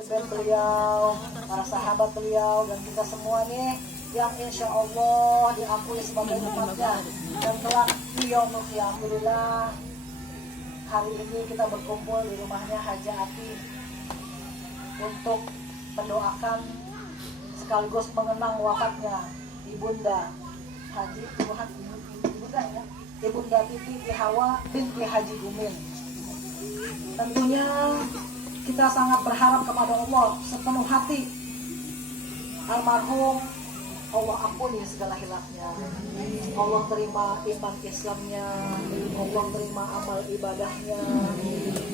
beliau, para sahabat beliau, dan kita semua nih yang insya Allah diakui sebagai umatnya dan kelak yaumul qiyamah. Alhamdulillah hari ini kita berkumpul di rumahnya Haja Ati untuk mendoakan sekaligus mengenang wafatnya Ibunda Haji Ibunda Titi Hawa binti Haji Gumin. Tentunya kita sangat berharap kepada Allah sepenuh hati almarhum Allah ampuni segala hilafnya, Allah terima iman Islamnya, Allah terima amal ibadahnya,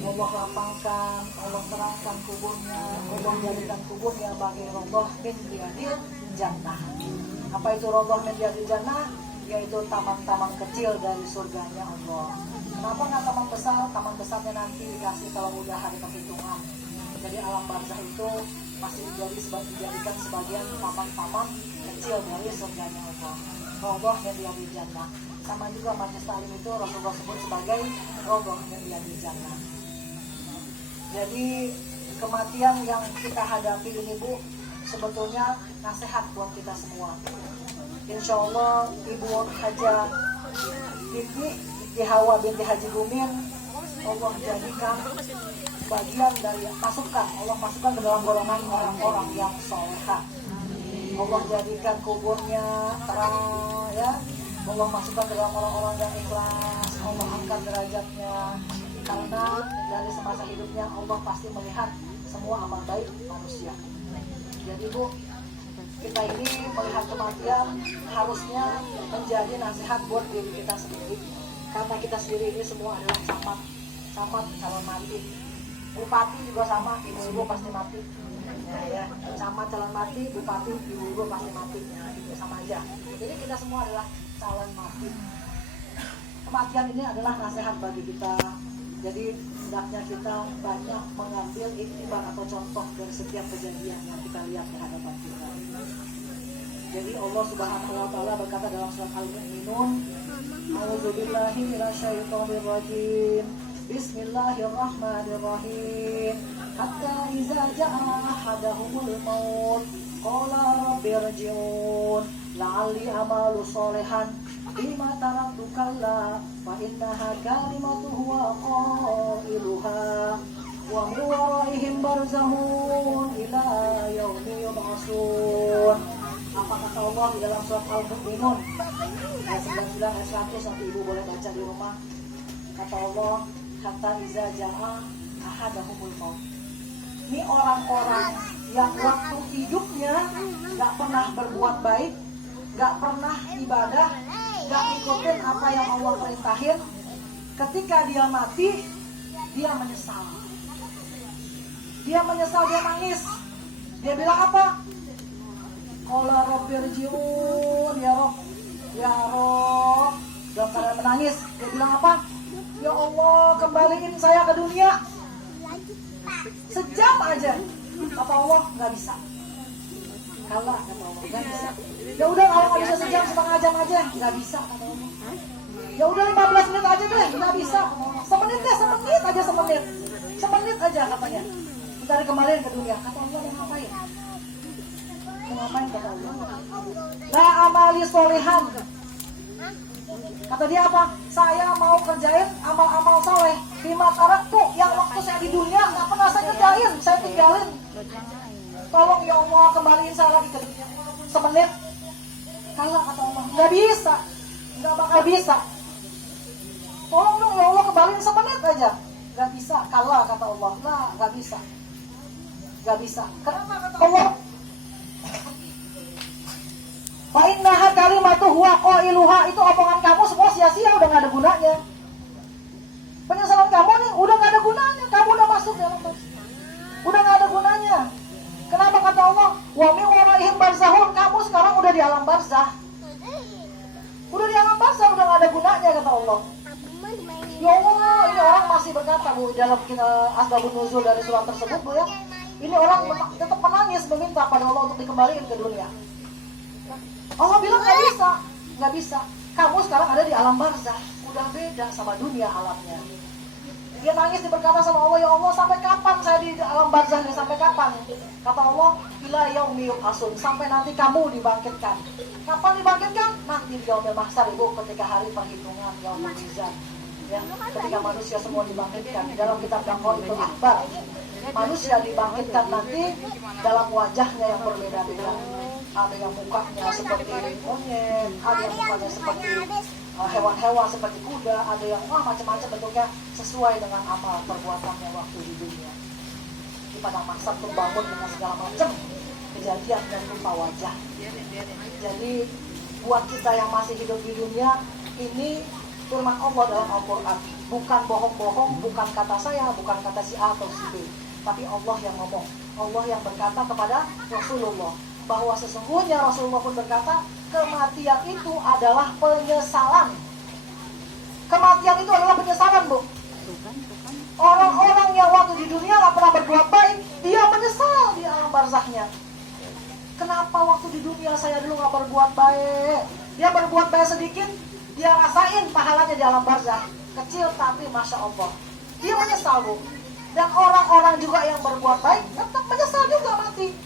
Allah lapangkan, Allah terangkan kuburnya, Allah jadikan kuburnya bagi rodoh min riyadil jannah. Apa itu rodoh min riyadil jannah? Yaitu taman-taman kecil dari surganya Allah. Kenapa nggak taman besar? Taman besarnya nanti dikasih kalau udah hari perhitungan. Jadi alam barzah itu masih dijadikan sebagian taman-taman kecil dari surganya Allah. Rodoh yang di jannah. Sama juga majlis taklim itu Rasulullah sebut sebagai rodoh yang di jannah. Jadi kematian yang kita hadapi ini Bu, sebetulnya nasihat buat kita semua. Insya Allah Ibu Haja Titi Hawa binti Haji Gumin Allah jadikan bagian dari Allah masukkan ke dalam golongan orang-orang yang solehah. Allah jadikan kuburnya terang ya. Allah masukkan ke dalam orang-orang yang ikhlas. Allah angkat derajatnya karena dari semasa hidupnya Allah pasti melihat semua amal baik manusia. Jadi Bu, kita ini melihat kematian harusnya menjadi nasihat buat diri kita sendiri. Karena kita sendiri ini semua adalah camat calon mati. Bupati juga sama, ibu-ibu pasti mati. Nah, ya, camat calon mati, bupati, ibu-ibu pasti mati. Nah, itu sama aja. Jadi kita semua adalah calon mati. Kematian ini adalah nasihat bagi kita. Jadi hendaknya kita banyak mengambil iktibar atau contoh dari setiap kejadian yang kita lihat di hadapan kita. Jadi Allah Subhanahu wa taala berkata dalam surat Al-Mu'minun, A'udzubillahi minasyaitonirrajim. Bismillahirrahmanirrahim. Hatta iza ja'a ahadahumul maut qala rabbirji'un la'alli amalu sholihan bima taraktu kalla fa innaha kalimatu huwa qailuha wa min waraihim barzahun ila yaumi yub'atsun. Apa kata Allah di dalam surat Al-Mu'minun ayat 99 ayat 100, nanti ibu boleh baca di rumah. Kata Allah, hatta iza ja'a ahadahumul maut. Ini orang-orang yang waktu hidupnya gak pernah berbuat baik, gak pernah ibadah, gak ikutin apa yang Allah perintahin. Ketika dia mati, dia menyesal. Dia nangis. Dia bilang apa? Qala rabbirji'un, ya Rob. Dalam keadaan menangis, dia bilang apa? Ya Allah, kembaliin saya ke dunia sejam aja. Kata Allah, nggak bisa. Kalah, kata Allah, nggak bisa. Ya udah, kalau nggak bisa sejam, setengah jam aja, nggak bisa, kata Allah. Ya udah 15 menit aja deh, nggak bisa. Semenit aja katanya. Kita kembaliin ke dunia. Kata Allah, mau ngapain? Kata Allah? La amali solihan. Kata dia apa? Saya mau kerjain amal-amal soleh. Bima taraktu, yang waktu saya di dunia nggak pernah saya kerjain, saya tinggalin. Tolong ya Allah, kembaliin saya lagi ke dunia. Semenit. Kalah, kata Allah. Nggak bisa, nggak bakal bisa. Tolong dong ya Allah, kembaliin semenit aja. Nggak bisa. Kalah, kata Allah. Nah, nggak bisa. Kenapa, kata Allah? Fa'innaha kalimatu huwa qailuha, itu omongan kamu semua sia-sia, udah gak ada gunanya. Penyesalan kamu nih udah gak ada gunanya, kamu udah masuk dalam barzah. Udah gak ada gunanya. Kenapa, kata Allah? Wa min waraihim barzahun, kamu sekarang udah di alam barzah. Udah di alam barzah, udah gak ada gunanya, kata Allah. Ya Allah, ini orang masih berkata Bu, dalam asbabun nuzul dari surat tersebut Bu ya. Ini orang tetap menangis meminta pada Allah untuk dikembalikan ke dunia. Allah bilang nggak bisa. Kamu sekarang ada di alam barzah, udah beda sama dunia alamnya. Dia nangis, dia berkata sama Allah, ya Allah, sampai kapan saya di alam barzah ini, sampai kapan? Kata Allah, ila yaumi yub'atsun, sampai nanti kamu dibangkitkan. Kapan dibangkitkan? Nanti di yaumil mahsyar, Ibu, ketika hari perhitungan, yaumul mizan. Ya, ketika manusia semua dibangkitkan. Di dalam kitab Daqaiqul Akhbar, manusia dibangkitkan nanti dalam wajahnya yang berbeda-beda. Ada yang mukanya seperti monyet, ada yang mukanya seperti hewan-hewan seperti kuda, ada yang macam-macam bentuknya sesuai dengan amal perbuatannya waktu di dunia. Di padang mahsyar terbangun dengan segala macam kejadian dan rupa wajah. Jadi buat kita yang masih hidup di dunia ini, firman Allah dalam Al-Quran bukan bohong-bohong, bukan kata saya, bukan kata si A atau si B, tapi Allah yang ngomong. Allah yang berkata kepada Rasulullah bahwa sesungguhnya Rasulullah pun berkata, kematian itu adalah penyesalan. Kematian itu adalah penyesalan, Bu. Orang-orang yang waktu di dunia gak pernah berbuat baik, dia menyesal di alam barzahnya. Kenapa waktu di dunia saya dulu gak berbuat baik? Dia berbuat baik sedikit, dia rasain pahalanya di alam barzah. Kecil tapi Masya Allah, dia menyesal, Bu. Dan orang-orang juga yang berbuat baik tetap menyesal juga mati.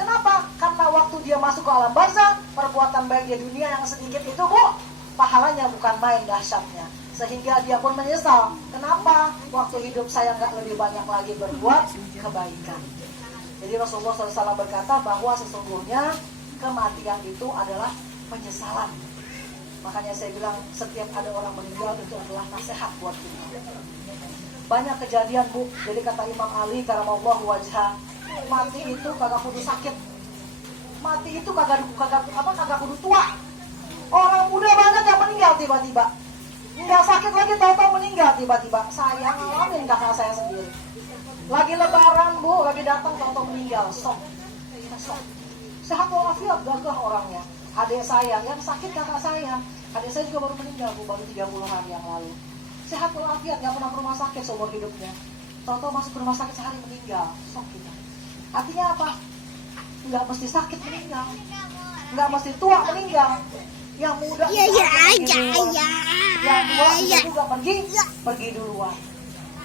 Kenapa? Karena waktu dia masuk ke alam barzah, perbuatan baik di dunia yang sedikit itu, Bu, pahalanya bukan main dahsyatnya. Sehingga dia pun menyesal. Kenapa? Waktu hidup saya nggak lebih banyak lagi berbuat kebaikan. Jadi Rasulullah SAW berkata bahwa sesungguhnya kematian itu adalah penyesalan. Makanya saya bilang setiap ada orang meninggal itu adalah nasihat buat kita. Banyak kejadian, Bu. Jadi kata Imam Ali karamallahu wajhah, mati itu kagak kudu sakit. Mati itu kagak kudu tua. Orang muda banget yang meninggal tiba-tiba. Nggak sakit lagi, tahu-tahu meninggal tiba-tiba. Saya ngalamin kakak saya sendiri. Lagi lebaran, Bu, lagi datang tahu-tahu meninggal. Sok. Sehat walafiat, gagah orangnya. Adik saya yang sakit kakak saya. Adik saya juga baru meninggal, Bu, baru 30 hari yang lalu. Sehat walafiat, nggak pernah ke rumah sakit seumur hidupnya. Tahu-tahu masuk ke rumah sakit sehari meninggal. Sok kita. Artinya apa? Nggak mesti sakit meninggal, nggak mesti tua meninggal. Yang muda yang tua juga pergi duluan.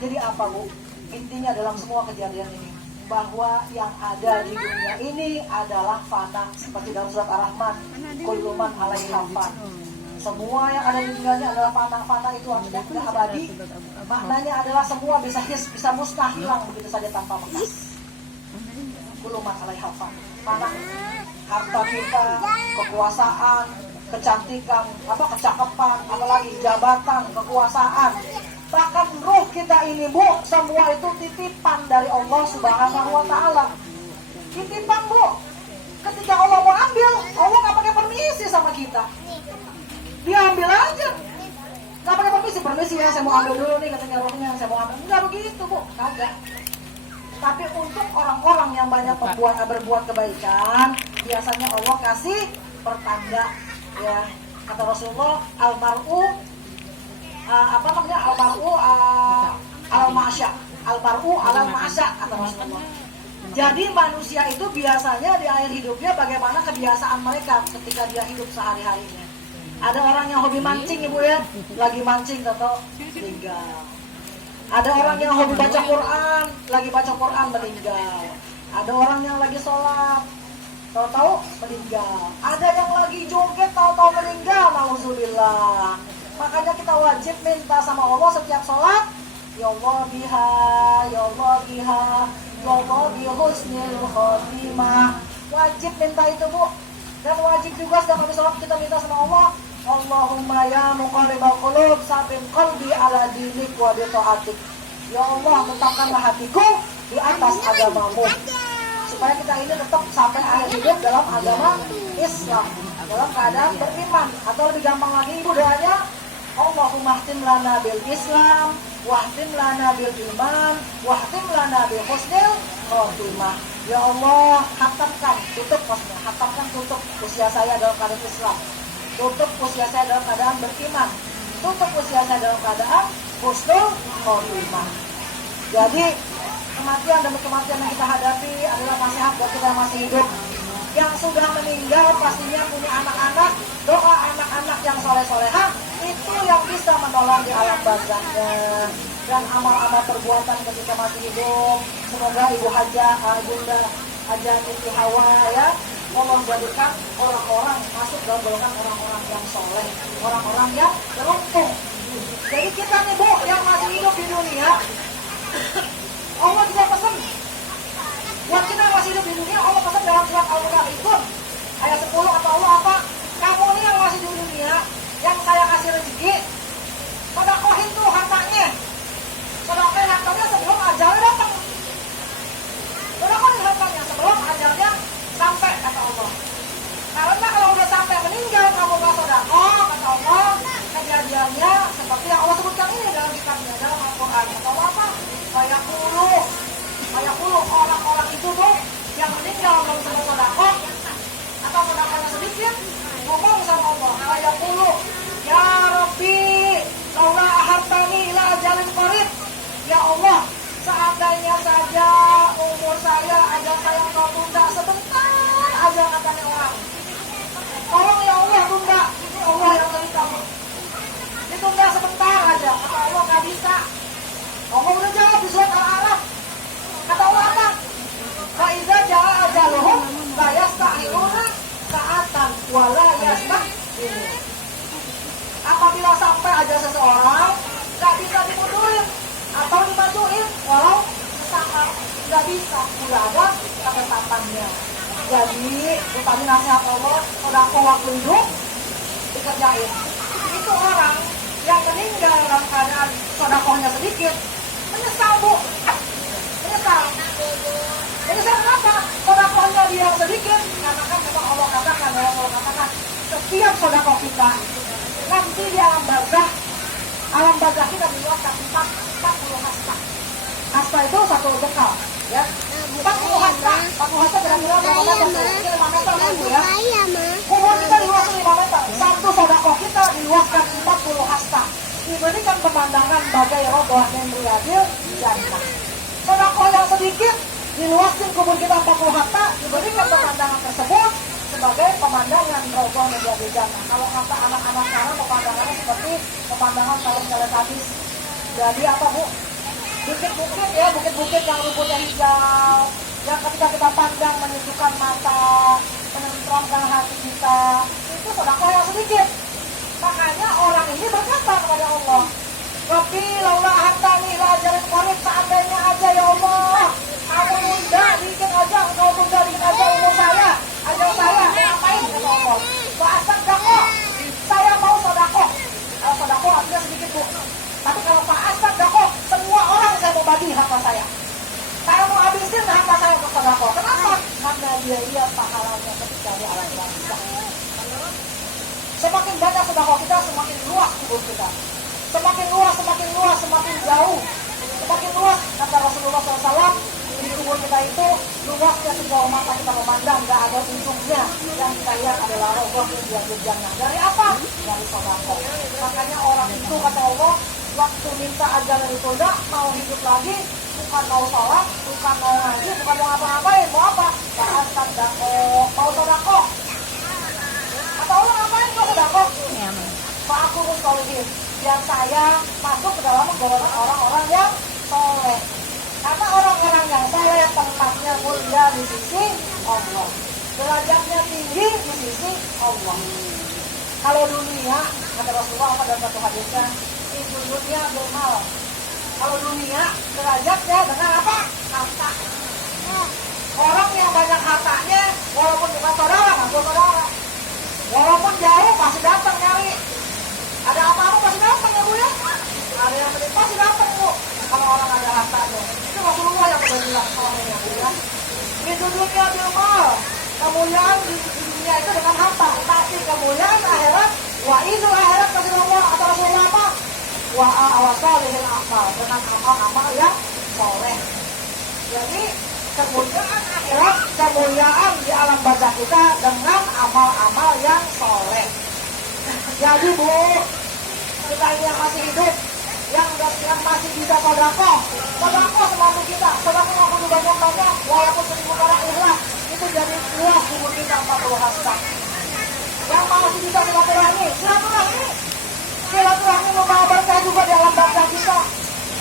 Jadi apa, Bu? Intinya dalam semua kejadian ini bahwa yang ada di dunia ini adalah fana, seperti dalam surat Ar-Rahman, kullu man 'alaiha fan. Semua yang ada di dunia ini adalah fana. Fana itu artinya tidak abadi. Maknanya adalah semua bisa musnah, hilang begitu saja tanpa bekas. Kullu man 'alaiha fan. Fana. Harta kita, kekuasaan, kecantikan, kecakapan, apalagi jabatan, kekuasaan. Bahkan ruh kita ini, Bu, semua itu titipan dari Allah Subhanahu wa Ta'ala. Titipan, Bu. Ketika Allah mau ambil, Allah nggak pakai permisi sama kita. Dia ambil aja. Nggak pakai permisi ya, saya mau ambil dulu nih, katanya rohnya, saya mau ambil. Nggak begitu, Bu. Kagak. Tapi untuk orang-orang yang banyak berbuat kebaikan, biasanya Allah kasih pertanda. Ya, kata Rasulullah, almar'u alal ma'asya, kata Rasulullah. Jadi manusia itu biasanya di akhir hidupnya bagaimana kebiasaan mereka ketika dia hidup sehari-harinya. Ada orang yang hobi mancing, Ibu, ya, lagi mancing atau meninggal. Ada orang yang hobi baca Quran, lagi baca Quran meninggal. Ada orang yang lagi sholat, tahu-tahu meninggal. Ada yang lagi joget, tahu-tahu meninggal. Nauzubillah. Makanya kita wajib minta sama Allah setiap sholat, ya Allah biha, ya Allah biha, ya Allah bihusnil khotimah. Wajib minta itu, Bu. Dan wajib juga setiap habis sholat kita minta sama Allah, Allahumma ya muqallibal qulub tsabbit qalbi ala dinik wa bi ta'atik. Ya Allah, tetapkanlah hatiku di atas agamamu, supaya kita ini tetap sampai akhir hidup dalam agama Islam, dalam keadaan beriman. Atau lebih gampang lagi, Ibu, doanya, Allahumma htim lana bil Islam, wahtim lana bil iman, wahtim lana bil husnil khotimah. Ya Allah, hatamkan, tutup usia saya dalam keadaan Islam, tutup usia saya dalam keadaan beriman, tutup usia saya dalam keadaan husnul khotimah. Jadi kematian demi kematian yang kita hadapi adalah nasihat buat kita yang masih hidup. Yang sudah meninggal pastinya punya anak-anak, doa anak-anak yang soleh-solehah itu yang bisa menolong di alam barzahnya. dan amal-amal perbuatan ketika masih hidup. Semoga Ibu Haja, Bunda Haja Titi Hawa ya, Allah jadikan orang-orang masuk dalam golongan orang-orang yang soleh, orang-orang yang beruntung. Jadi kita nih Bu, yang masih hidup di dunia, Allah juga pesan buat kita yang masih hidup di dunia. Allah pesan dalam surat Al-Munafiqun ayat 10, kata Allah apa? Kamu nih yang masih di dunia, yang saya kasih rezeki, sedekahin tuh hartanya. Sedekahin hartanya sebelum ajalnya datang. Sedekahin hartanya sebelum ajalnya sampai, kata Allah. Karena kalau udah sampai meninggal kamu gak sedekah, kata Allah, kejadiannya seperti yang Allah sebutkan ini dalam kitabnya, dalam Al-Quran. Kata Allah apa? Fayaqulu, orang-orang itu tuh yang meninggal belum sempat sedekah atau sedekahnya sedikit, ngomong sama Allah, fayaqulu, ya Rabbi, laula ahartani ila ajalin qarib. Ya Allah, seandainya saja umur saya ajal saya kau tunda sebentar aja, katanya orang. Tolong ya Allah tunda, ini Allah yang cerita. Ditunda sebentar aja, kata Allah nggak bisa. Allah udah jawab di surat Al-A'raf. Kata Allah apa? Fa idza jaa ajaluhum la yasta'khiruna sa'atan wa la yasta'khirun. Apabila sampai aja seseorang, nggak bisa dimundurin atau dimajuin walau sesaat, nggak bisa, sudah ada ketetapannya. Jadi utami nasihat Allah, sedekah waktu hidup dikerjain. Itu orang yang meninggal dalam keadaan sedekahnya sedikit, menyesal Bu, menyesal kenapa? Sedekahnya dia sedikit, karena kan memang Allah katakan, setiap sedekah kita nanti di alam barzah kita diluaskan 40 hasta. Hasta itu satu bekal, ya. 40 hasta kira-kira berapa meter? 5 meter ya. Kubur kita diluaskan 5 meter. Satu sedekah kita diluaskan 40 hasta. Diberikan pemandangan bagai roboh yang berhasil jannah. Sedekah yang sedikit diluaskan kubur kita 40 hasta, diberikan pemandangan tersebut sebagai pemandangan roboh menjadi jannah. Kalau kata anak-anak sekarang pemandangannya seperti pemandangan kalung-kalung habis. Jadi apa Bu? Bukit-bukit ya, bukit-bukit yang rumputnya hijau, yang ketika kita pandang menyejukkan mata, menenteramkan hati kita. Itu sedekah yang sedikit. Makanya orang ini berkata kepada Allah, Rabbi laula ahartani ila ajalin qarib, seandainya aja ya Allah, kamu tunda dikit aja, engkau tunda dikit aja umur saya, ajal saya, ngapain kata Allah? Bahasa sedekah, saya mau sedekah. Kalau sedekah artinya sedikit Bu. Tapi kalau bahasa sedekah, semua orang saya mau bagi harta saya. Saya mau habisin harta saya untuk sedekah. Kenapa? Karena dia lihat pahalanya ketika di alam barzah. Semakin banyak sedekah kita, semakin luas kubur kita. Semakin luas, semakin jauh. Semakin luas, kata Rasulullah SAW, di kubur kita itu luasnya sejauh mata kita memandang, gak ada ujungnya. Yang kita lihat adalah roboh yang dia jannah. Dari apa? Dari sedekah. Makanya orang itu kata Allah, waktu minta ajaran ditunda, mau hidup lagi, bukan mau sholat, bukan mau ngaji, bukan mau apa-apain, mau apa? Bahas sedekah, mau sedekah. Kata Allah ngapain kok sedekah? Pak aku mustolihin, biar saya masuk ke dalam golongan orang-orang yang soleh. Karena orang-orang yang soleh tempatnya mulia di sisi Allah, derajatnya tinggi di sisi Allah. Kalau dunia, kata Rasulullah apa dalam satu hadisnya, itu dunia bermal. Kalau dunia derajatnya dengan apa? Harta. Orang yang banyak hartanya, walaupun bukan saudara, ngaku saudara. Walaupun jauh pasti datang nyari. Ada apa-apa pasti datang ya Bu ya. Ada yang penting pasti datang Bu. Kalau orang ada hartanya. Itu Rasulullah yang sudah bilang soalnya Bu ya. Itu dunia bermal. Kemuliaan di dunia itu dengan harta. Tapi kemuliaan akhirat, wa itu akhirat kata Allah atau Rasulullah apa? Wa awasalihil amal, dengan amal-amal yang soleh. Jadi kemuliaan akhirat, kemuliaan di alam barzah kita dengan amal-amal yang soleh. Jadi Bu, kita ini yang masih hidup, yang masih bisa sedekah semampu kita, sedekah walaupun banyak-banyak, walaupun 1000 kali ikhlas, itu jadi luas umur kita 40 hasta. Yang masih bisa silaturahmi membawa berkah juga di alam barzah kita.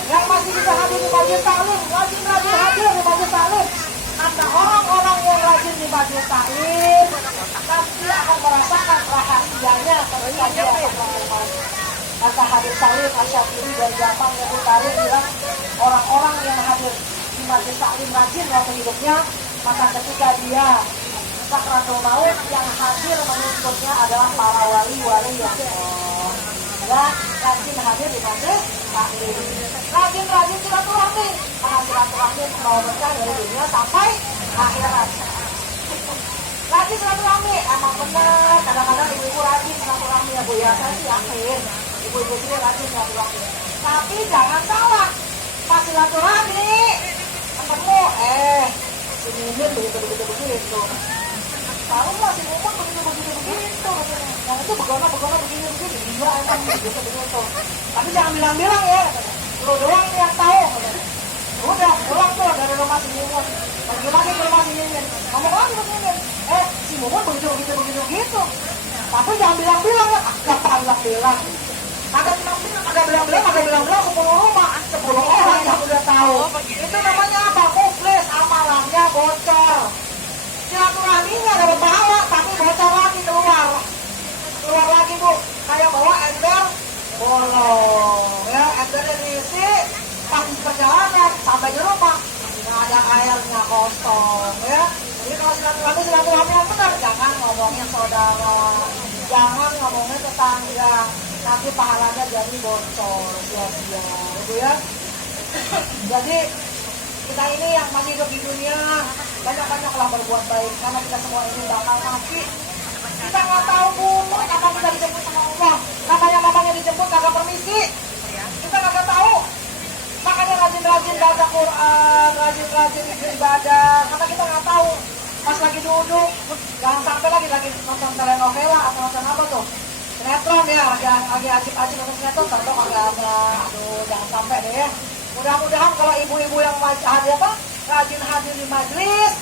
Yang masih bisa hadir di majelis taklim, rajin-rajin hadir di majelis taklim. Karena orang-orang yang rajin di majelis taklim nanti akan merasakan rahasianya ketika dia akan melakukan. Kata hadis Salim Asy-Syafi'i dan Ja'far bin Abi Thalib bilang, orang-orang yang hadir di majelis taklim rajin dalam hidupnya, maka ketika dia sakratul maut yang hadir menuntutnya adalah para wali-wali yang rajin hadir di majelis taklim. Rajin silaturahmi, karena silaturahmi mau berkah dari dunia sampai akhirat. Rajin silaturahmi, emang benar. Kadang-kadang ibu-ibu rajin silaturahmi ya Bu ya, saya sih yakin ibu-ibu sini rajin silaturahmi. Tapi jangan salah, pas silaturahmi ketemu, si Mimin begitu. Tahu lah si Mumun begitu. Yang itu begona begini. Iya emang begitu. Tapi jangan bilang-bilang ya. Lu doang yang tahu. Udah pulang tuh dari rumah si Mumun. Pergi lagi ke rumah si Mimin. Ngomong lagi ke Mimin. Si Mumun begitu. Tapi jangan bilang-bilang ya. Agak bilang. Agak bilang-bilang 10 rumah. 10 orang yang udah tahu. Itu namanya apa? Muflis, amalannya bocor. Silaturahminya dapat pahala, tapi bocor lagi keluar lagi Bu, kayak bawa ember bolong ya, embernya diisi pas perjalanan sampai di rumah nggak ada airnya, kosong ya. Jadi kalau silaturahmi yang benar, jangan ngomongin saudara, jangan ngomongin tetangga, nanti pahalanya jadi bocor sia-sia gitu ya. Jadi kita ini yang masih hidup di dunia, banyak-banyaklah berbuat baik, karena kita semua ini bakal mati. Kita nggak tahu Bu, kapan kita dijemput sama Allah. Namanya dijemput kagak permisi. Kita nggak tahu. Makanya rajin-rajin baca Quran, rajin-rajin ibadah, karena kita nggak tahu. Pas lagi duduk, jangan sampai lagi nonton telenovela atau nonton apa tuh, sinetron ya, lagi ajib-ajib nonton sinetron, tentu kagak ada. Aduh, jangan sampai deh ya. Mudah-mudahan kalau ibu-ibu yang rajin hadir di majelis,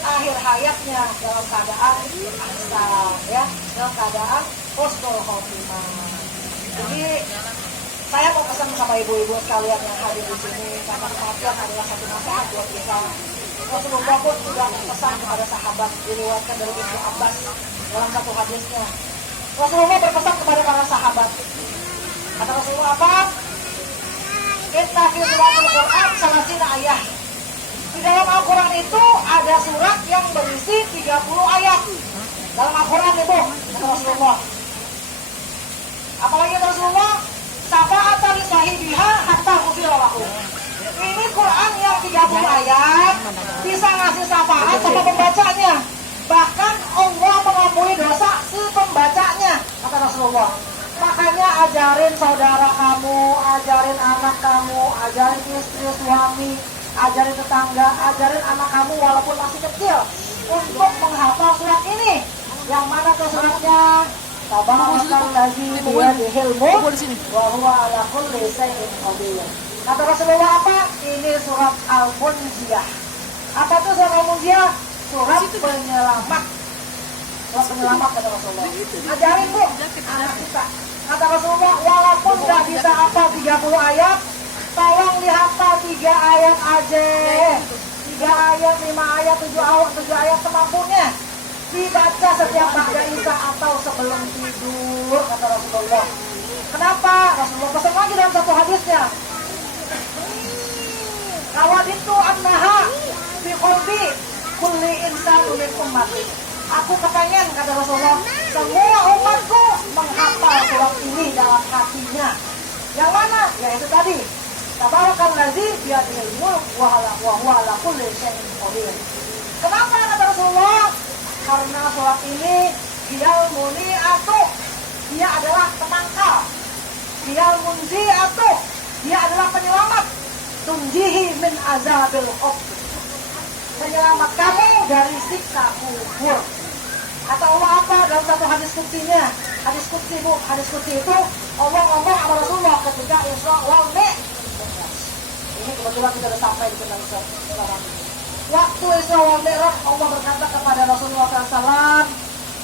akhir hayatnya dalam keadaan ihsan ya, dalam keadaan husnul khotimah. Jadi saya mau pesan sama ibu-ibu sekalian yang hadir di sini, karena kematian adalah satu nasihat buat kita. Rasulullah pun juga pesan kepada sahabat, diriwayatkan dari Ibnu Abbas dalam satu hadisnya. Rasulullah berpesan kepada para sahabat. Kata Rasulullah apa? Inna fi suratul Quran salasina ayat. Di dalam Al-Quran itu ada surat yang berisi 30 ayat. Dalam Al-Quran itu, kata Rasulullah. Apalagi Rasulullah, syafa'atan li sahibiha hatta ghufira lahu. Ini Quran yang 30 ayat bisa ngasih syafaat sama pembacanya. Bahkan Allah mengampuni dosa si pembacanya, kata Rasulullah. Makanya ajarin saudara kamu, ajarin anak kamu, ajarin istri, suami, ajarin tetangga, ajarin anak kamu walaupun masih kecil untuk menghafal surat ini. Yang mana tuh suratnya? Tabarakalladzi biyadihil mulk wa huwa ala kulli syai'in qadir. Kata Rasulullah apa? Ini surat Al-Munziyah. Apa tuh surat Al-Munziyah? Surat penyelamat. Surat penyelamat kata Rasulullah. Ajarin Bu anak kita. Kata Rasulullah, walaupun nggak bisa apa 30 ayat, tolong dihafal 3 ayat aja. 3 ayat, 5 ayat, 7 ayat semampunya. Dibaca setiap ba'da isya atau sebelum tidur, kata Rasulullah. Kenapa? Rasulullah pesan lagi dalam satu hadisnya. Kawaditu annaha fi qalbi kulli insanu min ummati. Aku kepengen, kata Rasulullah, semua umatku menghafal surat ini dalam hatinya. Yang mana? Ya itu tadi. Tabarakalladzi biyadihil mulk wa huwa ala kulli syai'in qadir. Kenapa kata Rasulullah? Karena surat ini Diyal Muni'atu, dia adalah penangkal. Diyal Munzi'atu, dia adalah penyelamat. Tunjihi min azabil qabr, menyelamat kamu dari siksa kubur. Kata Allah apa dalam satu hadis kutsinya? Hadis kutsi Bu, hadis kutsi itu Allah ngomong sama Rasulullah ketika Isra wal Mi'raj. Ini kebetulan kita sudah sampai di sekarang. Waktu Isra wal Mi'raj, Allah berkata kepada Rasulullah SAW,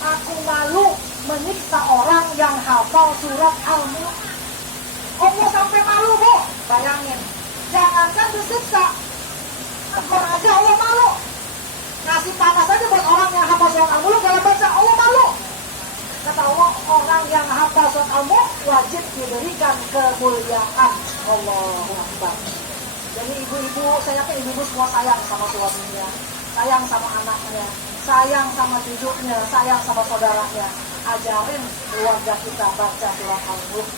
aku malu menyiksa orang yang hafal surat Al-Mulk. Allah sampai malu Bu, bayangin. Jangankan disiksa, tegur aja Allah malu. Ngasih panas aja buat orang yang hafal surat Al-Mulk dalam baca Allah malu. Kata Allah, orang yang hafal surat Al-Mulk wajib diberikan kemuliaan. Allahu Akbar. Jadi ibu-ibu, saya yakin ibu-ibu semua sayang sama suaminya, sayang sama anaknya, sayang sama cucunya, sayang sama saudaranya. Ajarin keluarga kita baca surat Al-Mulk.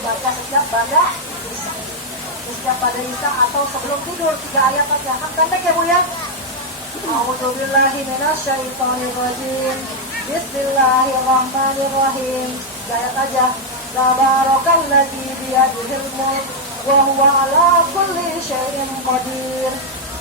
Baca setiap pada Isya, setiap pada Isya atau sebelum tidur 3 ayat aja. Kan pendek ya Bu ya. A'udzubillahi minasyaitonirrajim. Bismillahirrahmanirrahim. Ayat aja. Tabarakalladzi biyadihil mulk wa huwa ala kulli syai'in qadir.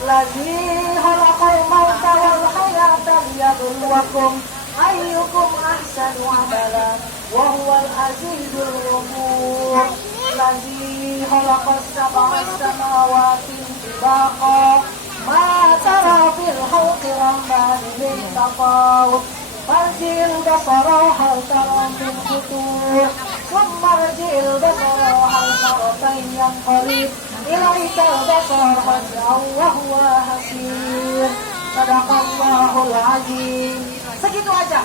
Ladzi khalaqal mauta wal hayata liyabluwakum ayyukum ahsanu amala wa huwal azizul ghafur. Ladzi khalaqas sab'a samawati tibaqa ma tara fil khalqi rahmani min tafawut. Farjil basara hal tara min futur. Thumma rjil basara hal taratain yang qarib. Ilaikal basar faj'al wa huwa hasir. Sadaqallahul azim. Segitu aja.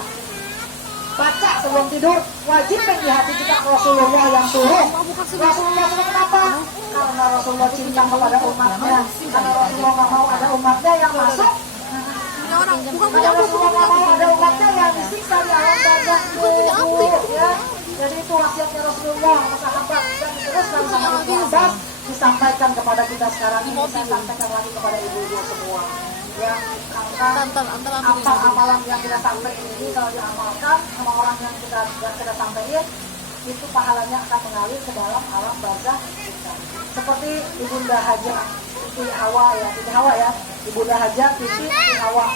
Baca sebelum tidur, wajib di hati kita Rasulullah yang turun. Rasulullah itu kenapa? Karena Rasulullah cinta kepada umatnya. Karena Rasulullah nggak mau ada umatnya yang masuk. Karena Rasulullah nggak mau ada umatnya yang disiksa di alam barzakh. Ya. Jadi itu wasiatnya Rasulullah ke sahabat dan diteruskan sama Ibnu Abbas, disampaikan kepada kita sekarang ini. Saya sampaikan lagi kepada ibu-ibu semua. Ya, apa amalan yang kita sampaikan ini kalau diamalkan sama orang yang kita sampaikan, itu pahalanya akan mengalir ke dalam alam barzakh kita. Seperti Ibunda Haja Siti Hawa ya, Ibunda Haja Siti Hawa.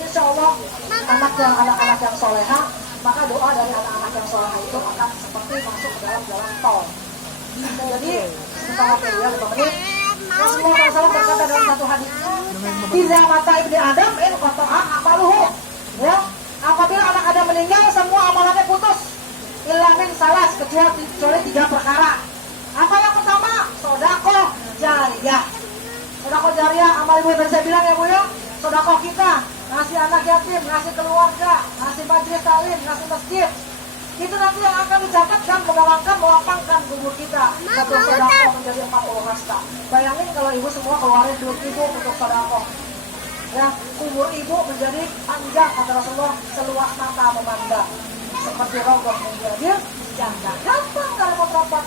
Insya Allah anak-anak yang soleha, maka doa dari anak-anak yang soleha itu akan seperti masuk ke dalam jalan tol. Jadi sebentar lagi ya 5 menit. Rasulullah SAW berkata dalam satu hadis, "Iza mata ibni Adam in qata'a amaluhu." Ya, apabila anak Adam meninggal semua amalannya putus. Illa min salas, kecuali 3 perkara. Apa yang pertama? Sedekah jariyah. Sedekah jariyah, amal ibu yang saya bilang ya Bu ya. Sedekah kita, ngasih anak yatim, ngasih keluarga, ngasih majelis taklim, ngasih masjid. Itu nanti yang akan dicatat dan melapangkan kubur kita. Satu sedekah menjadi 40 hasta. Bayangin kalau ibu semua keluarin duit ibu untuk sedekah. Ya, kubur ibu menjadi panjang kata Rasulullah, seluas mata memandang. Seperti rogoh menjadi janda. Gampang nggak repot-repot.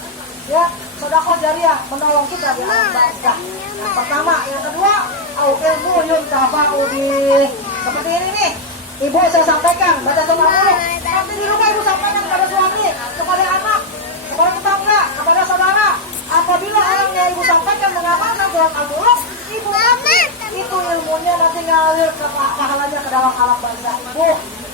Ya, sedekah jariyah menolong kita di alam barzakh. Yang pertama, yang kedua, au ilmu yuntafa'u bih. Seperti ini nih. Ibu saya sampaikan, baca surat Al-Mulk. Nanti di rumah ibu sampaikan kepada suami, kepada anak, kepada tetangga, kepada saudara. Apabila orang yang ibu sampaikan mengamalkan surat Al-Mulk, ibu nanti itu ilmunya nanti ngalir ke pahalanya ke dalam alam barzakh ibu.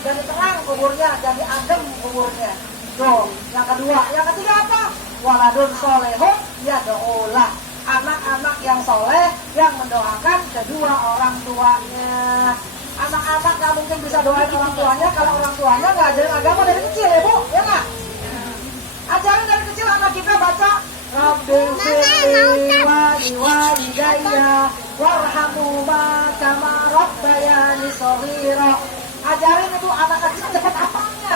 Jadi tenang kuburnya, jadi adem kuburnya. Tuh, yang kedua. Yang ketiga apa? Waladun solehun yad'ulah. Anak-anak yang soleh yang mendoakan kedua orang tuanya. Anak-anak nggak mungkin bisa doain orang tuanya kalau orang tuanya nggak ajarin agama dari kecil ya Bu, ya nggak? Ajarin dari kecil anak kita baca Rabbil firli walidayya warhamhuma kama rabbayani shaghira. Ajarin itu anak kecil dapat apanya.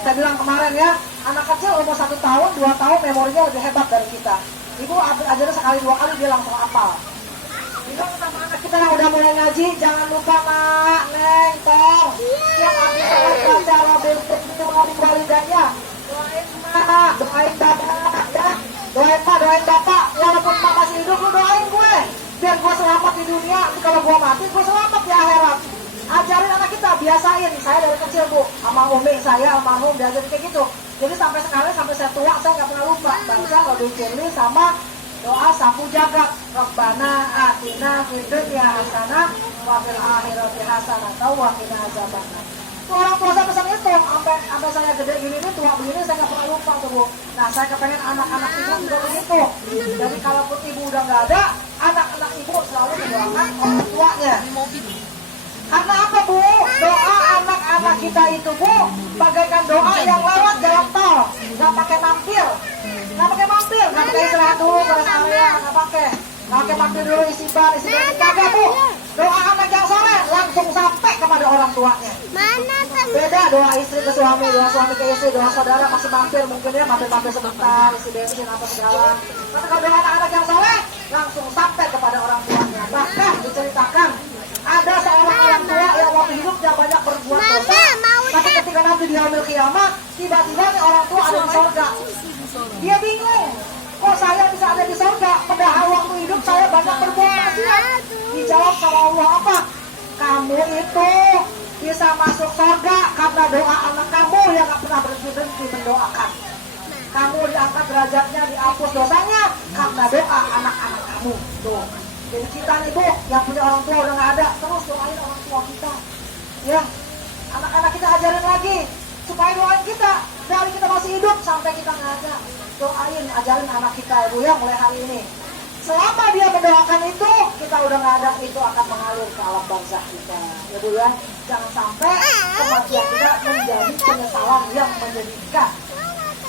Saya bilang kemarin ya, anak kecil umur 1 tahun, 2 tahun memorinya lebih hebat dari kita. Ibu ajarin sekali 2 kali dia langsung hafal. Bilang sama anak kita yang udah mulai ngaji, jangan lupa nak, neng, tong. Yang habis sholat baca Rabbil firli walidayya. Doain mak, doain bapak, ya. Doain mak, doain bapak. Walaupun mak masih hidup, lu doain gue. Biar gue selamat di dunia, kalau gue mati, gue selamat di akhirat. Ajarin anak kita, biasain. Saya dari kecil Bu, sama umi saya, almarhum, diajarin kayak gitu. Jadi sampai sekarang, sampai saya tua, saya gak pernah lupa baca Rabbil firli sama doa sapu jagat. Rabbana atina fid dunya hasanah wa fil akhirati hasanah wa qina adzabannar. Tuh orang tua saya pesan itu, sampai saya gede gini nih, tua begini saya gak pernah lupa tuh Bu. Nah saya kepengen anak-anak ibu juga begitu. Jadi kalaupun ibu udah gak ada, anak-anak ibu selalu mendoakan orang tuanya. Karena apa Bu? Doa anak-anak kita itu Bu bagaikan doa yang lewat jalan tol, nggak pakai mampir. Nggak pakai mampir, nggak pakai istirahat dulu ke rest area, nggak pakai. Nggak pakai mampir dulu isi bar, kagak tuh. Doa anak yang soleh langsung sampai kepada orang tuanya. Beda doa istri ke suami, doa suami ke istri, doa saudara masih mampir, mungkin ya mampir-mampir sebentar, isi bensin apa segala. Tapi kalau doa anak yang soleh langsung sampai kepada orang tuanya. Bahkan diceritakan ada seorang orang tua yang waktu hidupnya banyak berbuat dosa, tapi ketika nanti di yaumil kiamat, tiba-tiba nih orang tua ada di surga. Dia bingung, kok saya bisa ada di surga? Padahal waktu hidup saya banyak berbuat maksiat. Dijawab sama Allah apa? Kamu itu bisa masuk surga karena doa anak kamu yang gak pernah berhenti mendoakan. Kamu diangkat derajatnya, dihapus dosanya karena doa anak-anak kamu. Tuh. Jadi kita nih Bu, yang punya orang tua udah gak ada, terus doain orang tua kita. Ya, anak-anak kita ajarin lagi supaya doain kita dari kita masih hidup sampai kita gak ada. Doain, ajarin anak kita ya Bu ya, mulai hari ini. Selama dia mendoakan itu, kita udah gak ada, itu akan mengalir ke alam barzakh kita. Ya Bu ya, jangan sampai kematian kita menjadi penyesalan yang menyedihkan.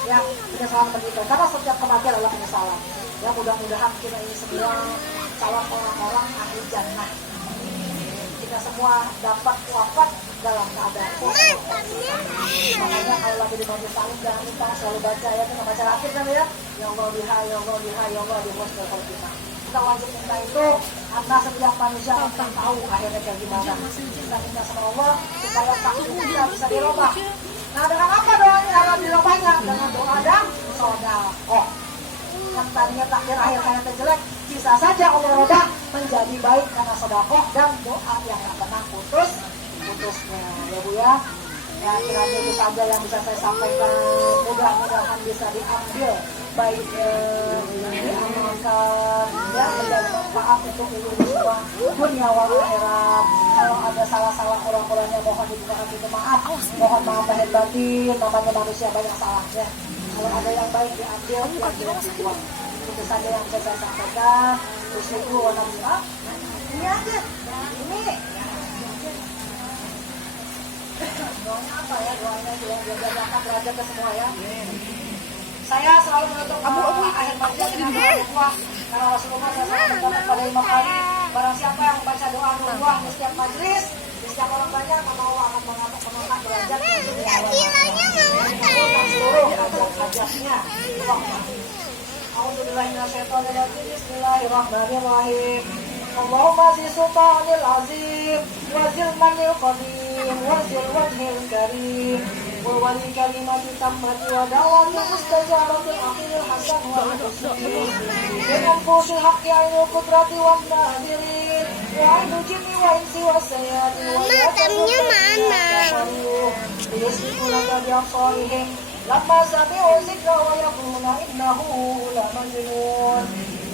Ya, penyesalan menyedihkan, karena setiap kematian adalah penyesalan. Ya, mudah-mudahan kita ini semua calon orang-orang ahli jannah. Kita semua dapat wafat dalam keadaan khusyuk. Makanya kalau lagi di majelis taklim jangan lupa selalu baca ya, kita baca akhir kan ya. Ya Allah biha, ya Allah biha, ya Allah diwas kalau kita. Kita wajib minta itu karena setiap manusia akan tahu akhirnya kayak gimana. Kita minta sama Allah supaya takdir kita bisa dirubah. Nah, dengan apa doanya kalau dirubahnya? Dengan doa dan sedekah. Yang tadinya takdir akhir hayatnya jelek, bisa saja Allah rubah menjadi baik karena sedekah dan doa yang tak pernah putusnya ya Bu ya. Ya kiranya itu saja yang bisa saya sampaikan, mudah-mudahan bisa diambil baik diamalkan ya, menjadi manfaat untuk ibu semua dunia wal akhirat. Kalau ada salah-salah kurang-kurangnya mohon dibukakan itu maaf, mohon maaf lahir batin, namanya manusia banyak salahnya. Kalau ada yang baik diambil, yang jelek dibuang. Itu saja yang bisa saya sampaikan. Usyukur wa nabiyah. Ini aja. Ini. Doanya apa ya? Doanya juga diangkat derajat ke semua ya. Saya selalu menutup akhir majelis dengan doa Nubuwah. Karena Rasulullah SAW pada Imam Ali, barang siapa yang membaca doa Nubuwah di setiap majelis, di setiap orang banyak, maka Allah akan mengangkat derajat seluruh hajat-hajatnya. A'udzubillahiminasyaitonirrajim. Bismillahirrahmanirrahim. Allahumma zi sultanil azim wa zil manil qadim wa zil wajhil karim wa wali kalimati tammati wa dawati mustajabatil akhiril hasan wa al-husnin dengan fusil haqqi ainul qudrati wa nadirin wa ainul jinni wa insi wa sayati wa yatamnya mana yusrikuna bi afsarihim lamma sami'u zikra wa yaquluna innahu la majnun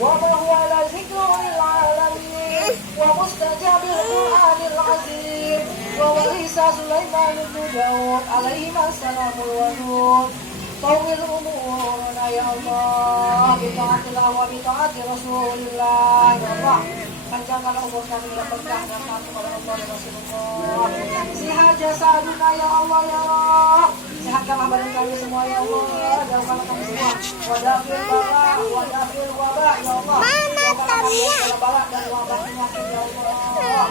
wa ma huwa la zikru lil alamin wa mustajabil qur'anil azim wa warisa Sulaiman bin Daud alaihi assalamul wadud tawil umurna ya Allah bi ta'atillah wa bi ta'ati Rasulillah ya Allah. Panjangkan umur kami yang berkah dan taat kepada Allah dan Rasulullah. Sihat jasaduna ya Allah ya Allah. Sehatkanlah badan kami semua ya Allah. Jauhkanlah kami semua. Wadafir bala, wadafir wabah ya Allah. Jauhkanlah kami dari bala dan wabah penyakit ya Allah.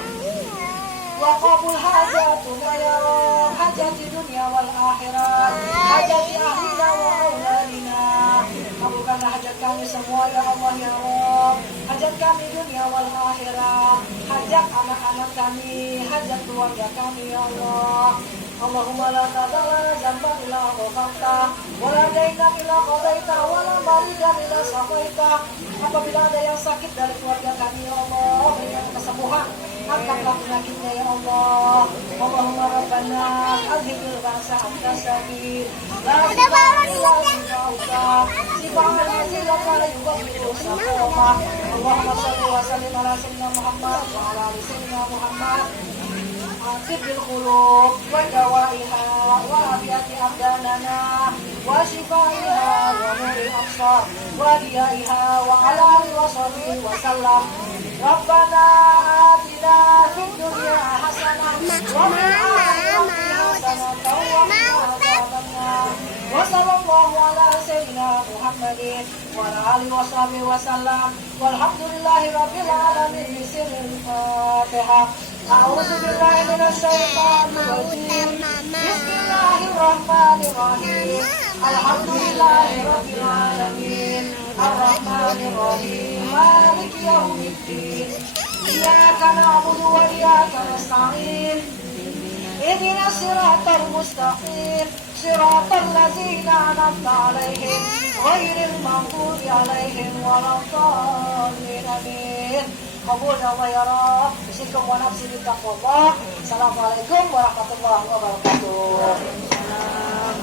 Wa qabul hajatuna ya Allah. Hajat di dunia wal akhirat. Hajat di akhirina wa auladina. Kabulkanlah hajat kami semua ya Allah ya Allah. Hajat kami dunia wal akhirat, hajat anak-anak kami, hajat keluarga kami ya Allah. Allahumma la tadala zamban ila ghafarta wa la dainan ila qadaita wa la maridan ila safaita. Apabila ada yang sakit dari keluarga kami ya Allah, berikan kesembuhan, angkatlah penyakitnya ya Allah. Allahumma rabbana adhibil ba'sa anta sabil la ilaha illa anta sifa'ana zilaka la yughfiru safoma. Allahumma salli wa sallim ala sayyidina Muhammad wa ala ali sayyidina Muhammad. Atibil qulub wa dawaiha wa afiyati abdanana wa shifaiha wa nuril absar wa diyaiha wa ala alihi wa sahbihi wa sallam. Rabbana atina fid dunya hasanah wa fil akhirati hasanah wa qina adzabannar. Wa sallallahu ala sayyidina Muhammad Muhammadin wa ala alihi washabihi wasallam. Walhamdulillahi rabbil alamin. Bismillahirrahmanirrahim. A'udzu billahi minasy syaithanir rajim. Bismillahirrahmanirrahim. Alhamdulillahi rabbil alamin. Arrahmanir rahim. Maliki yaumiddin. Iyyaka na'budu wa iyyaka nasta'in. Ihdinas siratal mustaqim. Siratal ladzina an'amta 'alaihim ghairil maghdubi 'alaihim waladdallin. Amin. Qabul ya Allah ya Rabb. Bisikum wa nafsi bi taqwallah. Assalamualaikum warahmatullahi wabarakatuh. Waalaikumsalam.